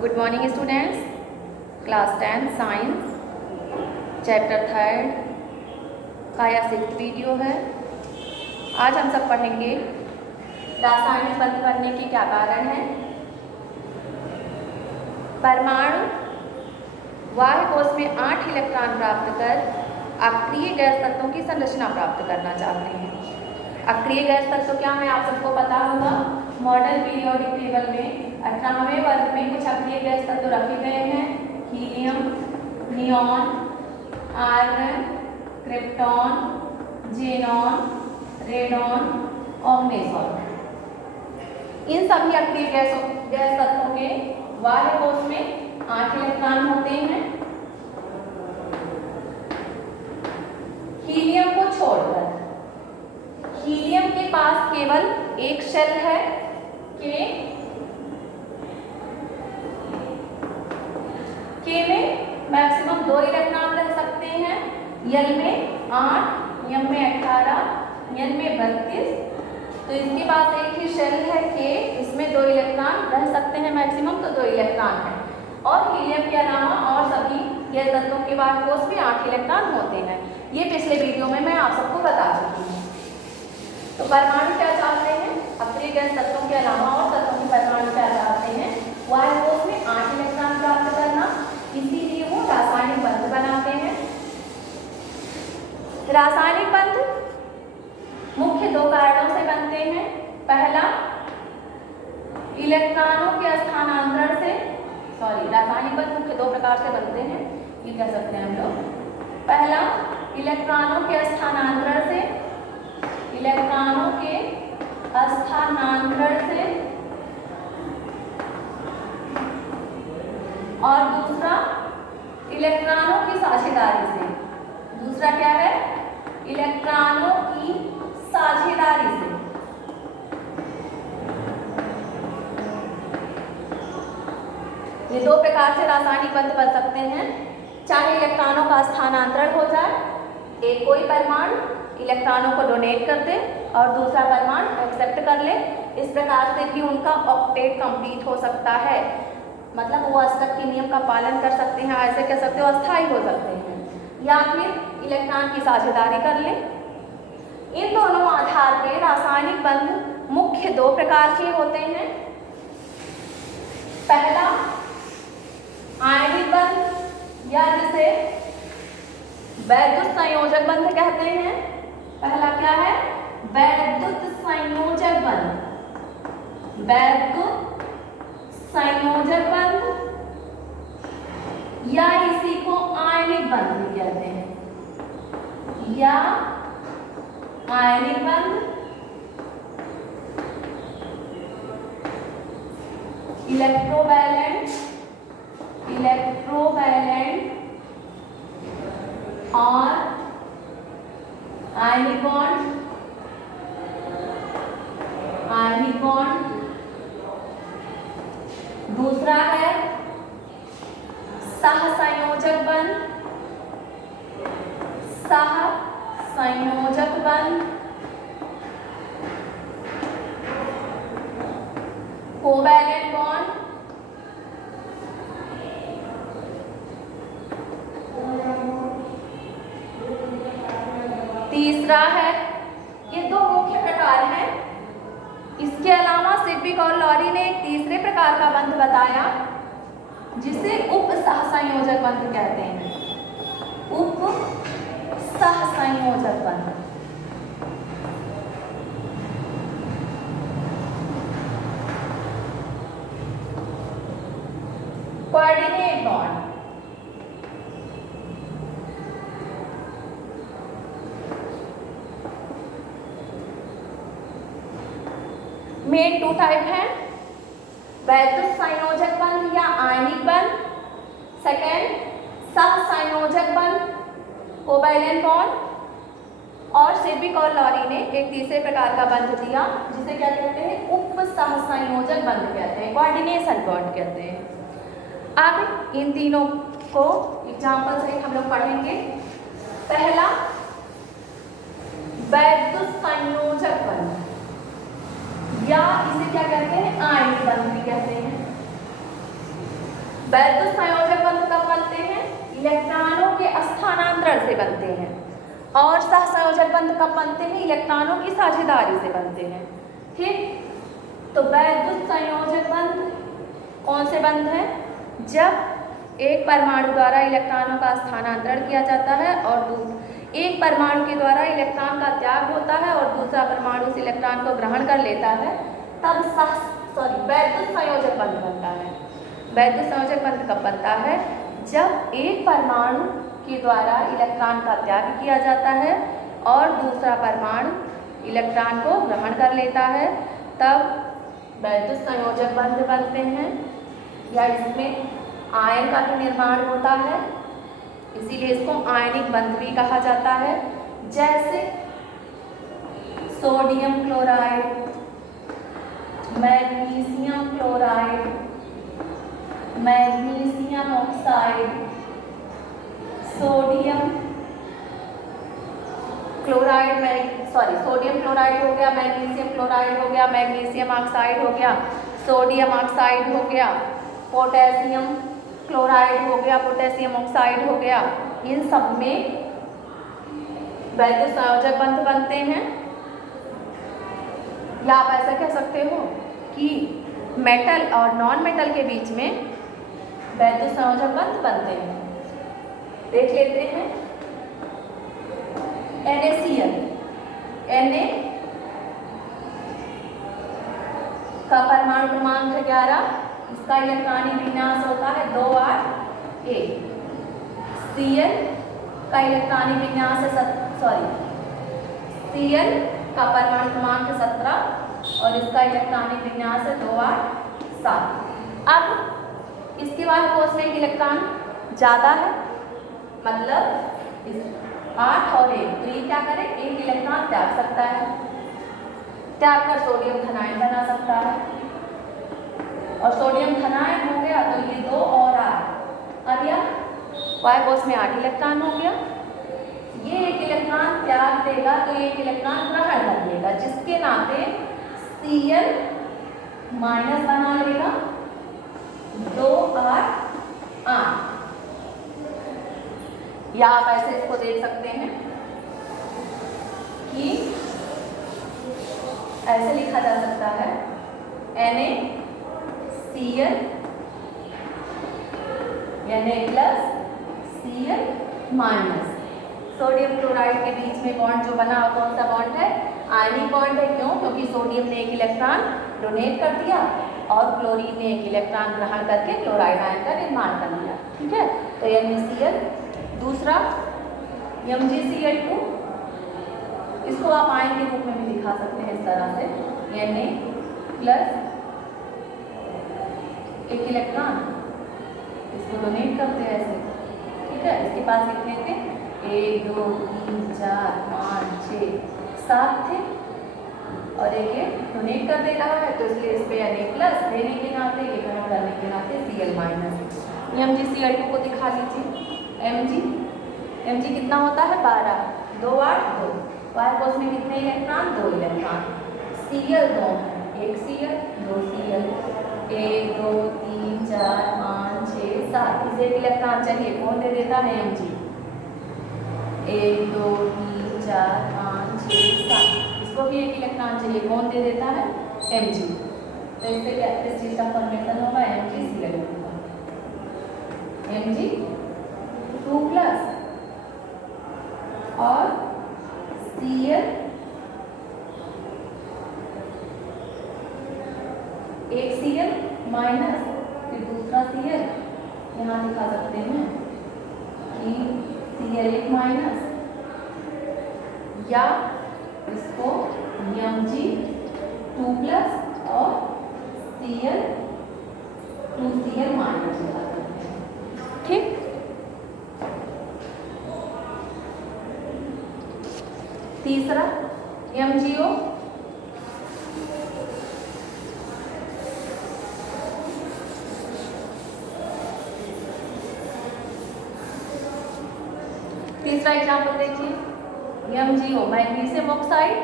Good morning students, class 10 science chapter 3 का यह 6th video है। आज हम सब पढ़ेंगे रासायनिक बंध बनने के क्या कारण हैं। परमाणु बाह्य कोश में 8 इलेक्ट्रॉन प्राप्त कर अक्रिय गैस तत्वों की संरचना प्राप्त करना चाहते हैं। अक्रिय गैस तत्व क्या है आप सबको पता होगा। मॉडर्न पीरियोडिक टेबल में 18वें वर्ग में कुछ अक्रिय गैस तत्व रखे गए हैं। Helium, neon, argon, krypton, xenon, radon और मेसॉन। इन सभी अक्रिय गैस तत्वों के बाह्य कोश में 8 इलेक्ट्रॉन होते हैं। हीलियम को छोड़कर हीलियम के पास केवल एक शेल है के में मैक्सिमम 2 इलेक्ट्रॉन रह सकते हैं। यल में 8, यम में 18, एन में 32। तो इसके पास एक ही शेल है के, इसमें 2 इलेक्ट्रॉन रह सकते हैं मैक्सिमम, तो 2 इलेक्ट्रॉन है। और हीलियम के अलावा और सभी गैस तत्वों के बाह्य कोश में 8 इलेक्ट्रॉन होते हैं। ये पिछले वीडियो में मैं आप सबको बता चुकी हूँ। तो परमाणु क्या चाहते हैं, अक्रिय गैस तत्वों के अलावा और तत्वों के परमाणु क्या चाहते हैं, बाह्य कोश में 8 इलेक्ट्रॉन प्राप्त करना। इसीलिए वो रासायनिक बंध बनाते हैं। रासायनिक बंध मुख्य 2 कारणों से बनते हैं। पहला, इलेक्ट्रॉनों के स्थानांतरण से, रासायनिक बंध मुख्य 2 प्रकार से बनते हैं, ये कह सकते हैं हम लोग। पहला, इलेक्ट्रॉनों के स्थानांतरण से, इलेक्ट्रॉनों के स्थानांतरण से, और दूसरा इलेक्ट्रॉनों की साझेदारी से। दूसरा क्या है, इलेक्ट्रॉनों की साझेदारी से। ये 2 प्रकार से रासायनिक बंध बन सकते हैं। चाहे इलेक्ट्रॉनों का स्थानांतरण हो जाए, एक कोई परमाणु इलेक्ट्रॉनों को डोनेट कर दे और दूसरा परमाणु एक्सेप्ट कर ले। इस प्रकार से भी उनका ऑक्टेट कंप्लीट हो सकता है, मतलब वो अष्टक के नियम का पालन कर सकते हैं, ऐसे कह सकते हो अस्थायी हो सकते हैं, या फिर इलेक्ट्रॉन की साझेदारी कर ले। इन दोनों आधार पर रासायनिक बंध मुख्य 2 प्रकार के होते हैं। पहला, आयनिक बंध या जिसे वैद्युत संयोजक बंध कहते हैं। पहला क्या है, वैद्युत संयोजक बंध। वैद्युत संयोजक बंध या इसी को आयनिक बंध भी कहते हैं, या आयनिक बंध, इलेक्ट्रोवैलेंट और आयनिक बॉन्ड। दूसरा है सहसंयोजक बंध। Covalent bond. तीसरा है, ये 2 मुख्य प्रकार हैं। इसके अलावा सिड्विक और लॉरी ने एक तीसरे प्रकार का बंध बताया जिसे उप सहसंयोजक बंध कहते हैं। उप सहसंयोजक बंध। Coordinate bond. मेन 2 टाइप हैं, वैद्युत संयोजक बंध या आयनिक बंध। सेकेंड, सहसंयोजक बंध, कोवैलेंट बॉन्ड। और सिड्विक और लॉरी ने एक तीसरे प्रकार का बंध दिया जिसे क्या कहते हैं, उप सहसंयोजक बंध कहते हैं, कोऑर्डिनेशन बॉन्ड कहते हैं। अब इन तीनों को एग्जाम्पल से हम लोग पढ़ेंगे। पहला, वैद्युत संयोजक बंध या इसे क्या कहते हैं, आयनिक बंध भी कहते हैं। वैद्युत संयोजक बंध कब बनते हैं? इलेक्ट्रॉनों के स्थानांतरण से बनते हैं। और सहसंयोजक बंध कब बनते हैं? इलेक्ट्रॉनों की साझेदारी से बनते हैं। ठीक, तो वैद्युत संयोजक बंध कौन से बंध हैं? जब एक परमाणु द्वारा इलेक्ट्रॉनों का स्थानांतरण किया जाता है और एक परमाणु के द्वारा इलेक्ट्रॉन का त्याग होता है और दूसरा परमाणु उस इलेक्ट्रॉन को ग्रहण कर लेता है, तब वैद्युत संयोजक बंध बनता है। वैद्युत संयोजक बंध कब बनता है? जब एक परमाणु के द्वारा इलेक्ट्रॉन का त्याग किया जाता है और दूसरा परमाणु इलेक्ट्रॉन को ग्रहण कर लेता है, तब वैद्युत संयोजक बंध बनते हैं। या इसमें आयन का भी निर्माण होता है, इसीलिए इसको आयनिक बंध भी कहा जाता है। जैसे sodium chloride, magnesium chloride, magnesium oxide, sodium chloride sodium chloride हो गया, मैग्नीशियम क्लोराइड हो गया, मैग्नीशियम ऑक्साइड हो गया, सोडियम ऑक्साइड हो गया, पोटेशियम क्लोराइड हो गया, पोटेशियम ऑक्साइड हो गया। इन सब में वैद्युत संयोजक बंध बनते हैं। या आप ऐसा कह सकते हो कि मेटल और नॉन मेटल के बीच में वैद्युत संयोजक बंध बनते हैं। देख लेते हैं। NaCl, Na का परमाणु क्रमांक है 11, इसका इलेक्ट्रॉनिक विन्यास होता है 2 8 1। Cl का इलेक्ट्रॉनिक विन्यास है Cl का परमाणु क्रमांक है 17 और इसका इलेक्ट्रॉनिक विन्यास है 2 8 7। अब इसके बाद कोष में एक इलेक्ट्रॉन ज़्यादा है, मतलब इस 8 और 1, तो ये क्या करे? एक इलेक्ट्रॉन त्याग सकता है, त्याग कर सोडियम धनायन बना सकता है। और सोडियम धनायन हो गया तो ये 2 और 8 आ गया, वाई कोष में 8 इलेक्ट्रॉन हो गया। ये एक इलेक्ट्रॉन त्याग देगा तो ये एक इलेक्ट्रॉन ग्रहण कर लेगा, जिसके नाते Cl माइनस बना लेगा 2 8 8। या आप ऐसे इसको देख सकते हैं कि ऐसे लिखा जा सकता है NaCl Na+Cl minus. Sodium chloride के बीच में बॉन्ड जो बना कौन सा बॉन्ड है? आयनिक बॉन्ड है। क्यों? क्योंकि सोडियम ने एक इलेक्ट्रॉन डोनेट कर दिया और क्लोरीन ने एक इलेक्ट्रॉन ग्रहण करके क्लोराइड आयन का निर्माण कर दिया। ठीक है, तो NaCl। दूसरा MgCl2, इसको आप आयन के रूप में भी दिखा सकते हैं इस तरह से, Na+ एक इलेक्ट्रॉन इसको डोनेट करते हैं ऐसे। ठीक है, इसके पास कितने थे? 1 2 3 4 5 6 7 थे और एक डोनेट कर दे रहा है, तो इसलिए इस पे Na+ देने के नाते, ये ग्रहण करने के नाते Cl-। MgCl2 को दिखा लीजिए। Mg कितना होता है? 12, 2 8 2। वाई कोष में कितने इलेक्ट्रॉन? 2 इलेक्ट्रॉन। Cl 2 है, 1 Cl 2 Cl, 1 2 3 4 5 6 7। इसे एक इलेक्ट्रॉन चाहिए, कौन दे देता है? Mg। 1 2 3 4 5 6 7, इसको भी एक इलेक्ट्रॉन चाहिए, कौन दे देता है? Mg। तो इससे क्या किस चीज का फॉर्मेशन होगा? MgCl होगा। Mg2+ और Cl एक Cl माइनस, फिर दूसरा Cl यहाँ दिखा सकते हैं कि Cl1 माइनस, या इसको Mg2+ और Cl2Cl माइनस दिखा सकते हैं। ठीक, तीसरा MgO, तीसरा एग्जाम्पल देखिए। MgO मैग्नीशियम ऑक्साइड,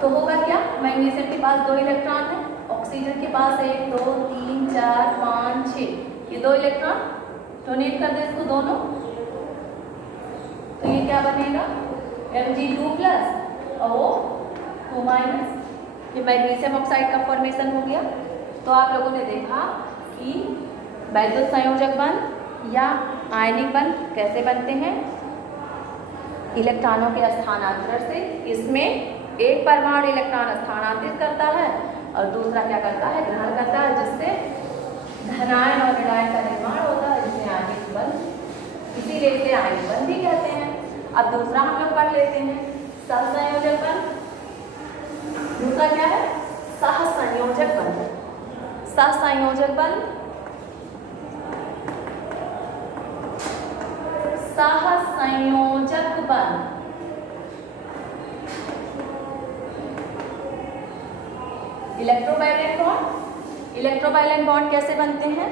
तो होगा क्या? मैग्नीशियम के पास 2 इलेक्ट्रॉन है, ऑक्सीजन के पास 1 2 3 4 5 6, ये 2 इलेक्ट्रॉन डोनेट कर दे इसको दोनों, तो ये क्या बनेगा Mg2+ और वो 2-, ये मैग्नीशियम ऑक्साइड का फॉर्मेशन हो गया। तो आप लोगों ने देखा कि वैद्युत संयोजक बंध या आयनिक बंध कैसे बनते हैं, इलेक्ट्रॉनों के स्थानांतरण से। इसमें एक परमाणु इलेक्ट्रॉन स्थानांतरित करता है और दूसरा क्या करता है, ग्रहण करता है, जिससे धनायन और ऋणायन का निर्माण होता है, जिसे आयनिक बंध, इसीलिए इसे आयनिक बंध भी कहते हैं। अब दूसरा हम लोग पढ़ लेते हैं सहसंयोजक बंध। दूसरा क्या है, सहसंयोजक बंध। सहसंयोजक बंध, सहसंयोजक बंध इलेक्ट्रोवैलेंट बॉन्ड। इलेक्ट्रोवैलेंट बॉन्ड कैसे बनते हैं,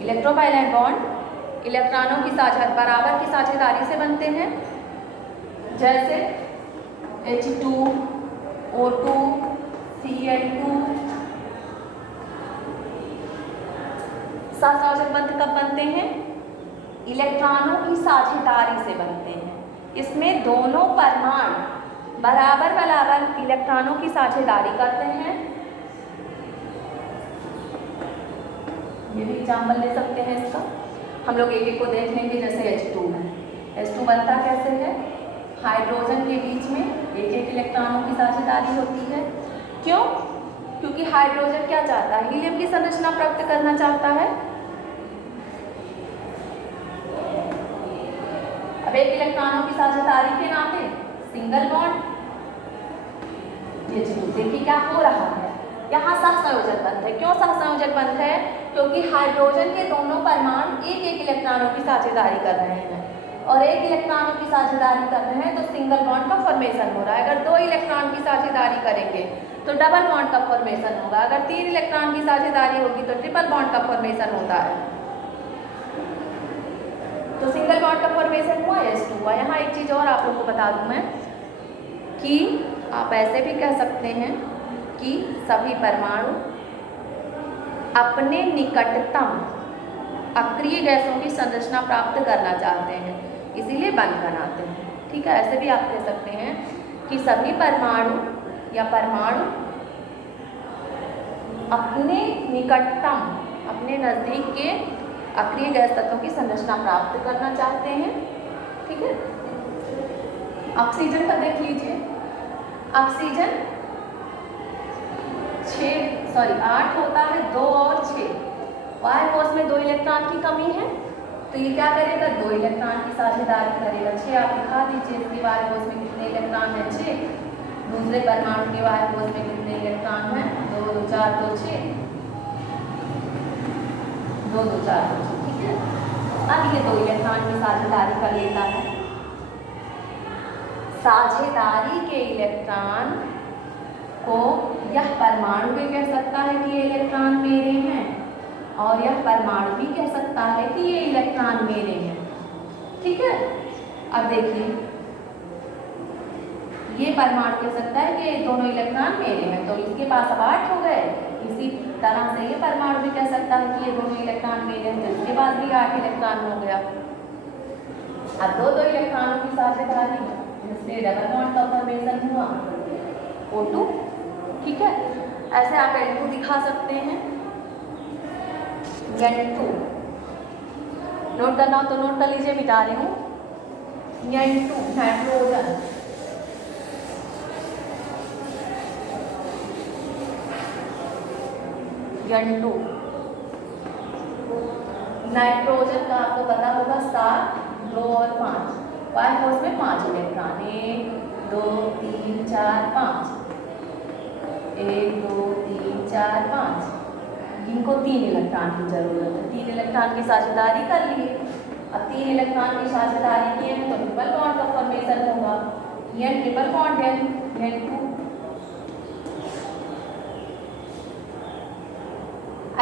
इलेक्ट्रोवैलेंट बॉन्ड इलेक्ट्रॉनों की बराबर की साझेदारी से बनते हैं, जैसे H2 O2 Cl2। सहसंयोजक बंध कब बनते हैं, इलेक्ट्रॉनों की साझेदारी से बनते हैं। इसमें दोनों परमाणु बराबर बराबर इलेक्ट्रॉनों की साझेदारी करते हैं। ये भी एग्जाम्पल ले सकते हैं इसका, हम लोग एक एक को देख लेंगे। जैसे H2 है, H2 बनता कैसे है, हाइड्रोजन के बीच में एक एक इलेक्ट्रॉनों की साझेदारी होती है। क्यों, क्योंकि हाइड्रोजन क्या चाहता है, हीलियम की संरचना प्राप्त करना चाहता है। अब एक इलेक्ट्रॉनों की साझेदारी के नाते सिंगल बॉन्ड, H2, देखिए क्या हो रहा है, यहाँ सहसंयोजक बंध है। क्यों सहसंयोजक बंध है, क्योंकि हाइड्रोजन के दोनों परमाणु एक एक इलेक्ट्रॉनों की साझेदारी कर रहे हैं, और एक इलेक्ट्रॉनों की साझेदारी कर रहे हैं तो सिंगल बॉन्ड का फॉर्मेशन हो रहा है। अगर 2 इलेक्ट्रॉन की साझेदारी करेंगे तो डबल बॉन्ड का फॉर्मेशन होगा, अगर 3 इलेक्ट्रॉन की साझेदारी होगी तो ट्रिपल बॉन्ड का फॉर्मेशन होता है। तो सिंगल बॉन्ड का फॉर्मेशन हुआ, H2 हुआ। यहाँ एक चीज़ और आप लोग को बता दूँ मैं कि आप ऐसे भी कह सकते हैं कि सभी परमाणु अपने निकटतम अक्रिय गैसों की संरचना प्राप्त करना चाहते हैं, इसीलिए बंध बनाते हैं। ठीक है, ऐसे भी आप कह सकते हैं कि सभी परमाणु या परमाणु अपने निकटतम, अपने नज़दीक के अक्रिय गैस तत्वों की संरचना प्राप्त करना चाहते हैं। ठीक है, ऑक्सीजन का देख लीजिए। ऑक्सीजन 8 होता है, 2 और 6। वाई कोष में 2 इलेक्ट्रॉन की कमी है, तो ये क्या करेगा, 2 इलेक्ट्रॉन की साझेदारी करेगा। 6 आप दिखा दीजिए, इसके वाई कोष में कितने इलेक्ट्रॉन है, 6। दूसरे परमाणु के वाई कोष में कितने इलेक्ट्रॉन है, 2 2 4 2 6, 2 2 4 2 6। ठीक है, अब ये 2 इलेक्ट्रॉन की साझेदारी कर लेता है। साझेदारी के इलेक्ट्रॉन को यह परमाणु भी कह सकता है कि ये इलेक्ट्रॉन मेरे हैं, और यह परमाणु भी कह सकता है कि ये इलेक्ट्रॉन मेरे हैं। ठीक है, अब देखिए ये परमाणु कह सकता है कि ये दोनों इलेक्ट्रॉन मेरे हैं, तो इसके पास अब 8 हो गए। इसी तरह से ये परमाणु भी कह सकता है कि ये दोनों इलेक्ट्रॉन मेरे हैं, तो इसके पास भी 8 इलेक्ट्रॉन हो गया। अब 2 इलेक्ट्रॉनों की साझेदारी, जिससे डबल बॉन्ड का फॉर्मेशन हुआ, O2। ठीक है, ऐसे आप N2 दिखा सकते हैं। N2 नोट करना हो तो नोट कर लीजिए, मिटा रही हूँ। N2 नाइट्रोजन, N2 नाइट्रोजन का आपको पता होगा 7, 2 और 5। वाई कोष में 5 इलेक्ट्रॉन, 1 2 3 4 5, 1 2 3 4 5। इनको 3 इलेक्ट्रॉन की जरूरत है, 3 इलेक्ट्रॉन की साझेदारी कर लिए। अब 3 इलेक्ट्रॉन की साझेदारी किए हैं तो ट्रिपल बॉन्ड का फॉर्मेशन होगा, ये ट्रिपल बॉन्ड है N2।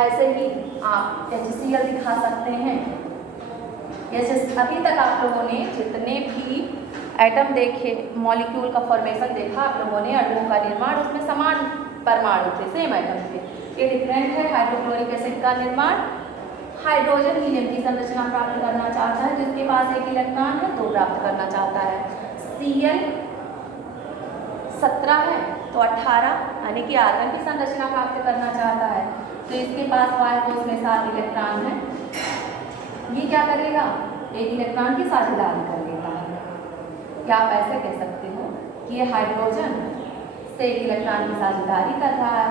ऐसे ही आप HCl दिखा सकते हैं। जैसे अभी तक आप लोगों ने जितने भी एटम देखे, मॉलिक्यूल का फॉर्मेशन देखा आप लोगों ने, अणुओं का निर्माण, उसमें समान परमाणु थे, सेम एटम थे। ये डिफरेंट है। हाइड्रोक्लोरिक एसिड का निर्माण, हाइड्रोजन हीलियम की संरचना प्राप्त करना चाहता है, जिसके पास एक इलेक्ट्रॉन है तो प्राप्त करना चाहता है। Cl 17 है तो 18 यानी कि आर्गन की संरचना प्राप्त करना चाहता है, तो इसके पास वाई को उसमें 7 इलेक्ट्रॉन है। ये क्या करेगा, एक इलेक्ट्रॉन की साझेदारी कर देता है। क्या आप ऐसे कह सकते हो कि ये हाइड्रोजन से एक इलेक्ट्रॉन की साझेदारी कर रहा है।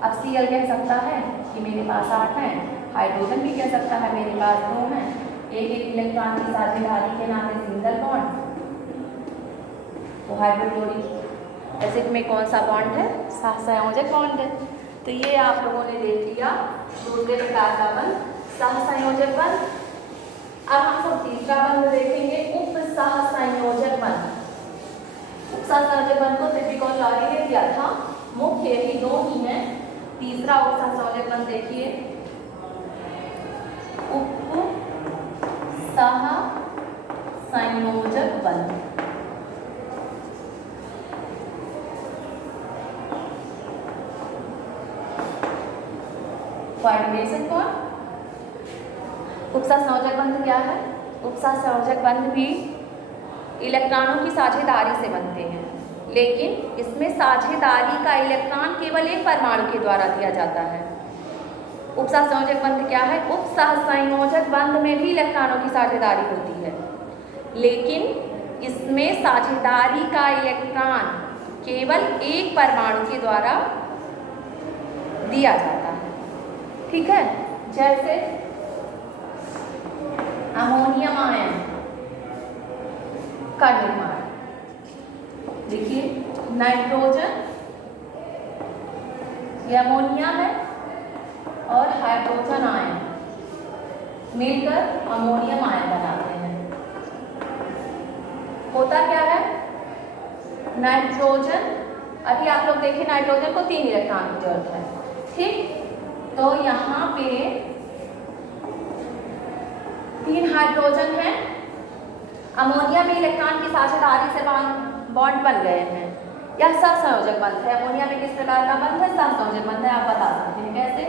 अब Cl कह सकता है कि मेरे पास 8 हैं, हाइड्रोजन भी कह सकता है मेरे पास 2 हैं। एक एक इलेक्ट्रॉन की साझेदारी के नाते सिंगल बॉन्ड। तो हाइड्रोक्लोरिक एसिड में कौन सा बॉन्ड है, सहसंयोजक बॉन्ड है। तो ये आप लोगों ने देख लिया दूसरे प्रकार का बंध, सहसंयोजक बंध। अब हम सब तीसरा बंध देखेंगे, उपसहसंयोजक बंध। उपसहसंयोजक बंध को ट्रिपिकॉन लॉरी ने दिया था, मुख्य यही 2 ही हैं। तीसरा उपसहसंयोजक बंध देखिए, उपसहसंयोजक बंध। कोऑर्डिनेशन कौन, उपसहसंयोजक बंध क्या है, उपसहसंयोजक बंध भी इलेक्ट्रॉनों की साझेदारी से बनते हैं, लेकिन इसमें साझेदारी का इलेक्ट्रॉन केवल एक परमाणु के द्वारा दिया जाता है। उपसहसंयोजक बंध क्या है, उपसहसंयोजक बंध में भी इलेक्ट्रॉनों की साझेदारी होती है, लेकिन इसमें साझेदारी का इलेक्ट्रॉन केवल एक परमाणु के द्वारा दिया जाता है। ठीक है, जैसे अमोनियम आयन का निर्माण, देखिए नाइट्रोजन, ये अमोनिया है और हाइड्रोजन आयन मिलकर अमोनियम आयन बनाते हैं। होता क्या है, नाइट्रोजन, अभी आप लोग देखिए नाइट्रोजन को 3 इलेक्ट्रॉन की जरूरत है, ठीक। तो यहाँ पे 3 हाइड्रोजन है, अमोनिया में इलेक्ट्रॉन की साझेदारी से बॉन्ड बन गए हैं। यह सहसंयोजक बंध है। अमोनिया में किस प्रकार का बंध है, सहसंयोजक बंध है। आप बता सकते हैं कैसे,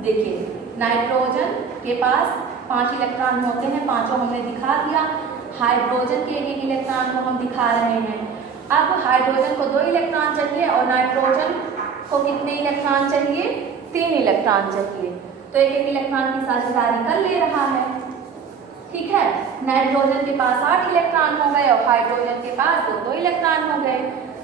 देखिए नाइट्रोजन के पास 5 इलेक्ट्रॉन होते हैं, पांचों हमने दिखा दिया। हाइड्रोजन के एक इलेक्ट्रॉन को हम दिखा रहे हैं। अब हाइड्रोजन को 2 इलेक्ट्रॉन चाहिए और नाइट्रोजन को कितने इलेक्ट्रॉन चाहिए, 3 इलेक्ट्रॉन चाहिए, तो एक एक इलेक्ट्रॉन की साझेदारी कर ले रहा है। ठीक है, नाइट्रोजन के पास 8 इलेक्ट्रॉन हो गए और हाइड्रोजन के पास 2 इलेक्ट्रॉन हो गए,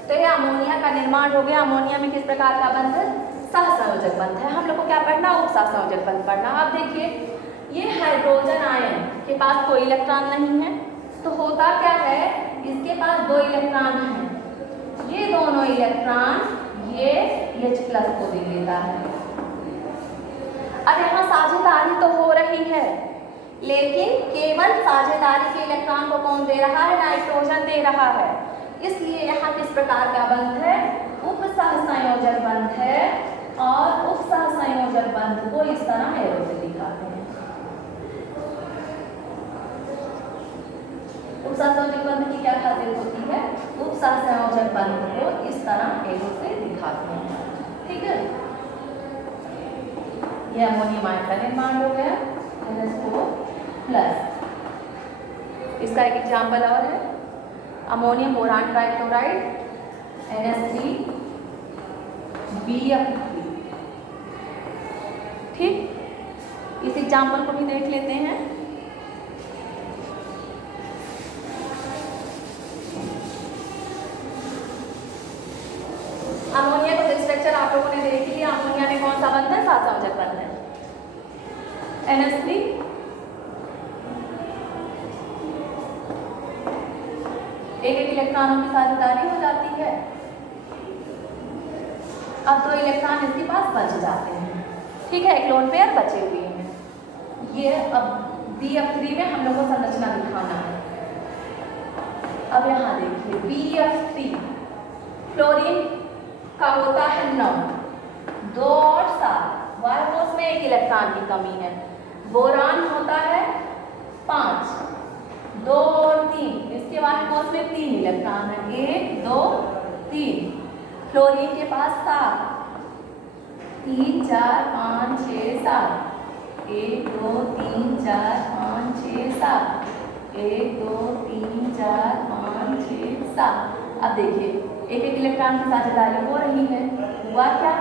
तो ये अमोनिया का निर्माण हो गया। अमोनिया में किस प्रकार का बंध है, सहसंयोजक बंध है। हम लोग को क्या पढ़ना, उपसहसंयोजक बंध पढ़ना। अब देखिए ये हाइड्रोजन आयन के पास कोई इलेक्ट्रॉन नहीं है, तो होता क्या है, इसके पास 2 इलेक्ट्रॉन हैं, ये दोनों इलेक्ट्रॉन ये H+ को दे देता है। अब यहाँ साझेदारी तो हो रही है, लेकिन केवल साझेदारी के इलेक्ट्रॉन को कौन दे रहा है, नाइट्रोजन दे रहा है। इसलिए यहाँ किस प्रकार का बंध है, उपसहसंयोजक बंध है। और उपसहसंयोजक बंध को इस तरह एरो से दिखाते हैं। उपसहसंयोजक बंध की क्या खासियत होती है, उपसहसंयोजक बंध को इस तरह एरो से दिखाते हैं। ठीक है, यह अमोनियम आयन का निर्माण हो गया NH4+। इसका एक एग्जाम्पल और है, ammonium boron trichloride NH3 BF3। ठीक, इस एग्जाम्पल को भी देख लेते हैं। अमोनिया का स्ट्रक्चर आप लोगों ने देख लिया। अमोनिया में कौन सा बंध है, सहसंयोजक बंध है NH3। एक एक इलेक्ट्रॉनों की साझेदारी हो जाती है। अब 2 इलेक्ट्रॉन इसके पास बच जाते हैं। ठीक है, एक लोन पेयर बचे हुए हैं। ये अब BF3 में हम लोग को संरचना दिखाना है। अब यहाँ देखिए BF3 फ्लोरीन का होता है 9, 2 और 7, वायरकोस में 1 इलेक्ट्रॉन की कमी है। बोरान होता है 5, 2 और 3, इसके वाहिमोस में 3 इलेक्ट्रॉन है, 1 2 3। फ्लोरीन के पास 7, 3 4 5 6 7, 1 2 3 4 5 6 7, 1 2 3 4 5 6 7। अब देखिए एक एक इलेक्ट्रॉन की साझेदारी हो रही है। हुआ क्या,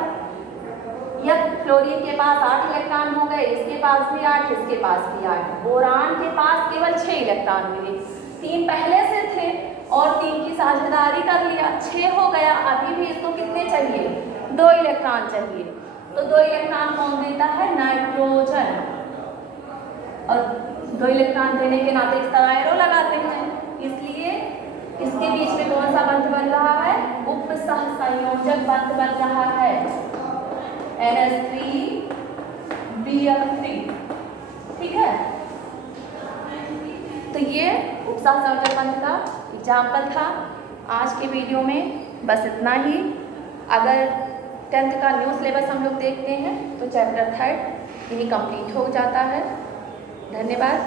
यह फ्लोरीन के पास 8 इलेक्ट्रॉन हो गए, इसके पास भी 8, इसके पास भी 8। बोरान के पास केवल 6 इलेक्ट्रॉन मिले, 3 पहले से थे और 3 की साझेदारी कर लिया, 6 हो गया। अभी भी इसको कितने चाहिए, 2 इलेक्ट्रॉन चाहिए। तो 2 इलेक्ट्रॉन कौन देता है, नाइट्रोजन। और 2 इलेक्ट्रॉन देने के नाते इस तरह एरो लगाते हैं, इसलिए इसके बीच में कौन सा बंध बन रहा है, उपसहसंयोजक बंध बन रहा है, NH3Br3। ठीक है, तो ये उपसहसंयोजक बंध का एग्जाम्पल था आज के वीडियो में। बस इतना ही। अगर 10th का न्यू सिलेबस हम लोग देखते हैं तो चैप्टर 3 यही कंप्लीट हो जाता है। धन्यवाद।